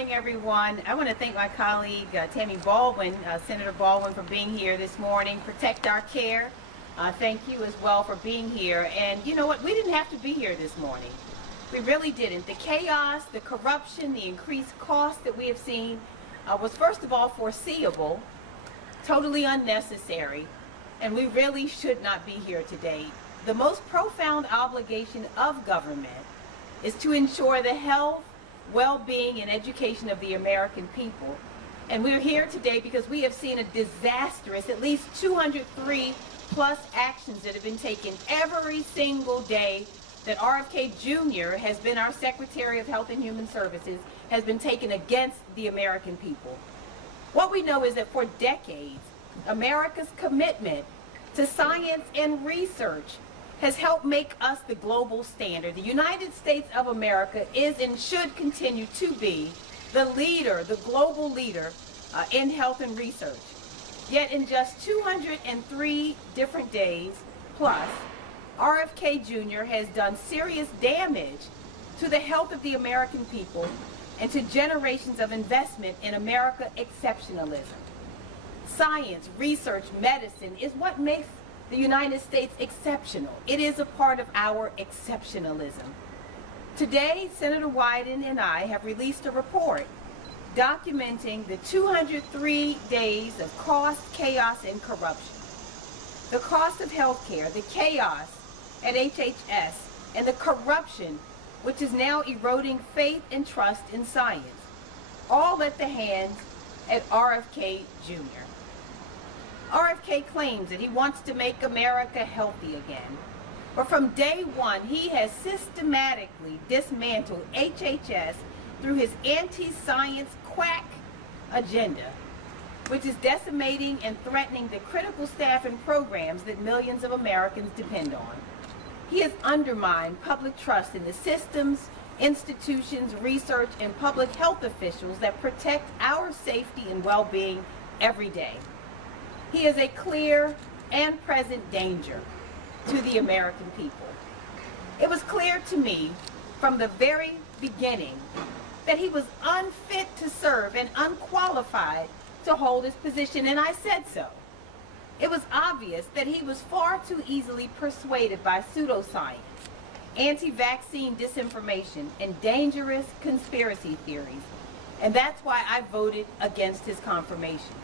morning, everyone. I want to thank my colleague, Tammy Baldwin, Senator Baldwin, for being here this morning. Protect Our Care. Thank you as well for being here. And you know what? We didn't have to be here this morning. We really didn't. The chaos, the corruption, the increased cost that we have seen was first of all foreseeable, totally unnecessary, and we really should not be here today. The most profound obligation of government is to ensure the health, well-being, and education of the American people. And we're here today because we have seen a disastrous, at least 203 plus actions that have been taken every single day that RFK Jr. has been our Secretary of Health and Human Services, has been taken against the American people. What we know is that for decades, America's commitment to science and research has helped make us the global standard. The United States of America is and should continue to be the leader, the global leader in health and research. Yet in just 203 different days plus, RFK Jr. has done serious damage to the health of the American people and to generations of investment in America exceptionalism. Science, research, medicine is what makes the United States exceptional. It is a part of our exceptionalism. Today, Senator Wyden and I have released a report documenting the 203 days of cost, chaos, and corruption. The cost of health care, the chaos at HHS, and the corruption which is now eroding faith and trust in science, all at the hands of RFK Jr. RFK claims that he wants to make America healthy again, but from day one he has systematically dismantled HHS through his anti-science Quack agenda, which is decimating and threatening the critical staff and programs that millions of Americans depend on. He has undermined public trust in the systems, institutions, research, and public health officials that protect our safety and well-being every day. He is a clear and present danger to the American people. It was clear to me from the very beginning that he was unfit to serve and unqualified to hold his position, and I said so. It was obvious that he was far too easily persuaded by pseudoscience, anti-vaccine disinformation, and dangerous conspiracy theories, and that's why I voted against his confirmation.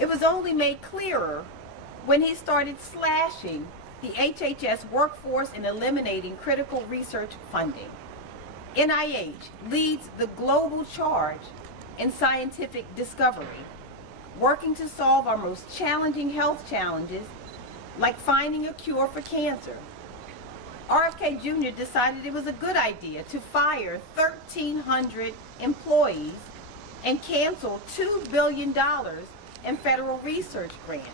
It was only made clearer when he started slashing the HHS workforce and eliminating critical research funding. NIH leads the global charge in scientific discovery, working to solve our most challenging health challenges, like finding a cure for cancer. RFK Jr. decided it was a good idea to fire 1,300 employees and cancel $2 billion in federal research grants.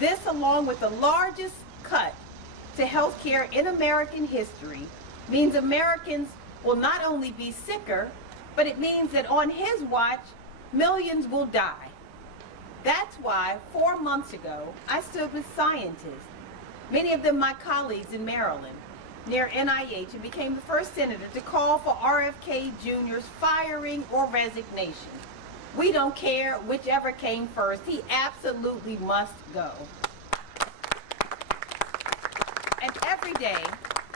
This, along with the largest cut to health care in American history, means Americans will not only be sicker, but it means that on his watch, millions will die. That's why 4 months ago, I stood with scientists, many of them my colleagues in Maryland, near NIH, and became the first senator to call for RFK Jr.'s firing or resignation. We don't care whichever came first. He absolutely must go. And every day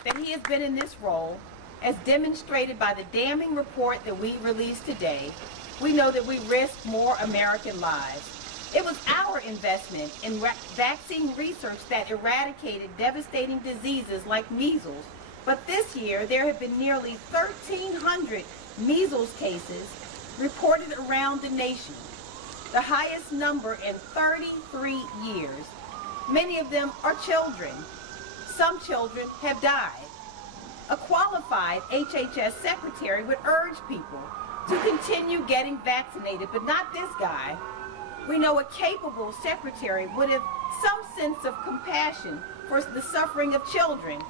that he has been in this role, as demonstrated by the damning report that we released today, we know that we risk more American lives. It was our investment in vaccine research that eradicated devastating diseases like measles. But this year, there have been nearly 1,300 measles cases reported around the nation, the highest number in 33 years. Many of them are children. Some children have died. A qualified HHS secretary would urge people to continue getting vaccinated, but not this guy. We know a capable secretary would have some sense of compassion for the suffering of children.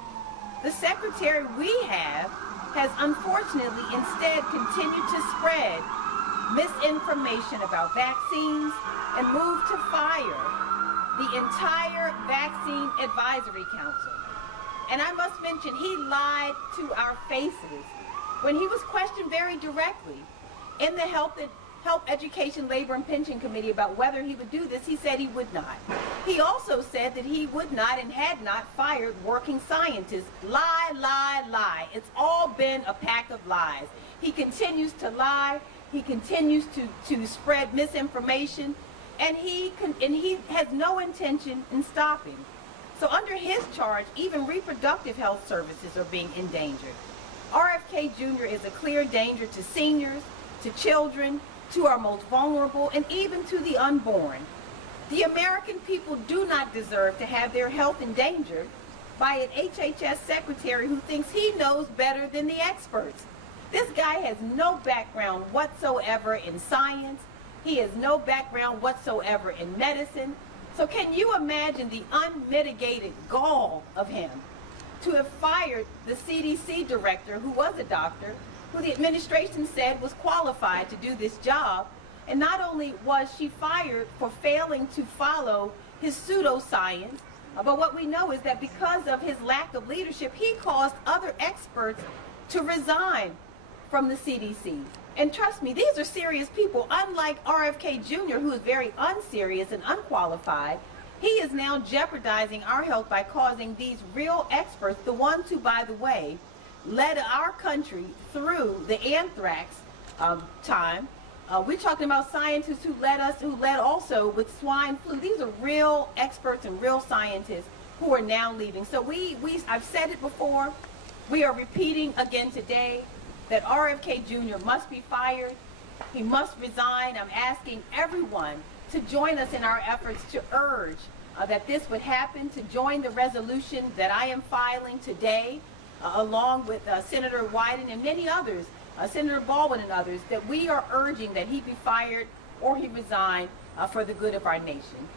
The secretary we have has unfortunately instead continued to spread misinformation about vaccines and moved to fire the entire Vaccine Advisory Council. And I must mention, he lied to our faces when he was questioned very directly in the Health, Education, Labor, and Pension Committee about whether he would do this, he said he would not. He also said that he would not and had not fired working scientists. Lie, lie, lie. It's all been a pack of lies. He continues to lie. He continues to spread misinformation, and he has no intention in stopping. So under his charge, even reproductive health services are being endangered. RFK Jr. is a clear danger to seniors, to children, to our most vulnerable, and even to the unborn. The American people do not deserve to have their health endangered by an HHS secretary who thinks he knows better than the experts. This guy has no background whatsoever in science. He has no background whatsoever in medicine. So can you imagine the unmitigated gall of him to have fired the CDC director, who was a doctor, who the administration said was qualified to do this job? And not only was she fired for failing to follow his pseudoscience, but what we know is that because of his lack of leadership, he caused other experts to resign from the CDC. And trust me, these are serious people. Unlike RFK Jr., who is very unserious and unqualified, he is now jeopardizing our health by causing these real experts, the ones who, by the way, led our country through the anthrax time. We're talking about scientists who led also with swine flu. These are real experts and real scientists who are now leaving. So I've said it before, we are repeating again today that RFK Jr. must be fired. He must resign. I'm asking everyone to join us in our efforts to urge that this would happen, to join the resolution that I am filing today, along with Senator Wyden and many others, Senator Baldwin and others, that we are urging that he be fired or he resign for the good of our nation.